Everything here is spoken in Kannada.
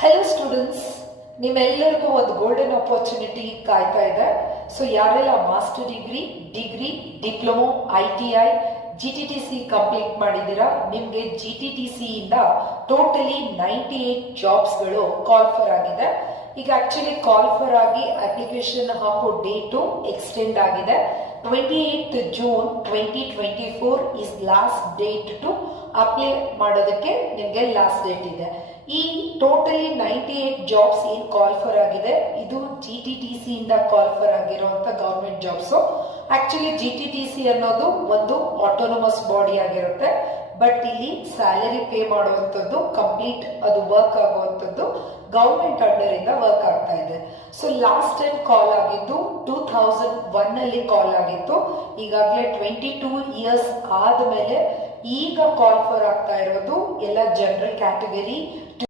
ಹಲೋ ಸ್ಟೂಡೆಂಟ್ಸ್, ನಿಮ್ಮೆಲ್ಲರಿಗೂ ಒಂದು ಗೋಲ್ಡನ್ ಆಪರ್ಚುನಿಟಿ ಕಾಯ್ತಾ ಇದೆ. ಸೊ ಯಾರೆಲ್ಲ master degree, diploma, ITI, GTTC complete ಮಾಡಿದ್ದೀರಾ, ನಿಮಗೆ GTTC ಇಂದ ಟೋಟಲಿ 98 ಜಾಬ್ಸ್ಗಳು ಕಾಲ್ ಫರ್ ಆಗಿದೆ. ಈಗ ಆಕ್ಚುಲಿ ಕಾಲ್ ಫರ್ ಆಗಿ ಅಪ್ಲಿಕೇಶನ್ ಹಾಕೋ ಡೇಟು ಎಕ್ಸ್ಟೆಂಡ್ ಆಗಿದೆ. 28 June 2024 is last date to apply ಮಾಡೋದಕ್ಕೆ ನಿಮಗೆ ಲಾಸ್ಟ್ ಡೇಟ್ ಇದೆ. ಈ ಟೋಟಲಿ 98 ಜಾಬ್ಸ್ ಏನ್ ಕಾಲ್ ಫರ್ ಆಗಿದೆ, ಇದು GTTC ಇಂದ ಕಾಲ್ ಫರ್ ಆಗಿರುವಂತ ಗವರ್ಮೆಂಟ್ ಜಾಬ್ಸ್. ಆಕ್ಚುಲಿ GTTC ಅನ್ನೋದು ಒಂದು ಆಟೋನಮಸ್ ಬಾಡಿ ಆಗಿರುತ್ತೆ, ಬಟ್ ಇಲ್ಲಿ ಸ್ಯಾಲರಿ ಪೇ ಮಾಡುವಂಥದ್ದು ಕಂಪ್ಲೀಟ್ ಅದು ವರ್ಕ್ ಆಗುವಂಥದ್ದು ಗವರ್ಮೆಂಟ್ ಅಂಡರ್ ಇಂದ ವರ್ಕ್ ಆಗ್ತಾ ಇದೆ. ಸೊ ಲಾಸ್ಟ್ ಟೈಮ್ ಕಾಲ್ ಆಗಿದ್ದು 2001 ಅಲ್ಲಿ ಕಾಲ್ ಆಗಿತ್ತು. ಈಗಾಗಲೇ 22 ಇಯರ್ಸ್ ಆದ್ಮೇಲೆ ಈಗ ಕಾಲ್ ಫರ್ ಆಗ್ತಾ ಇರೋದು ಎಲ್ಲ ಜನರಲ್ ಕ್ಯಾಟಗರಿ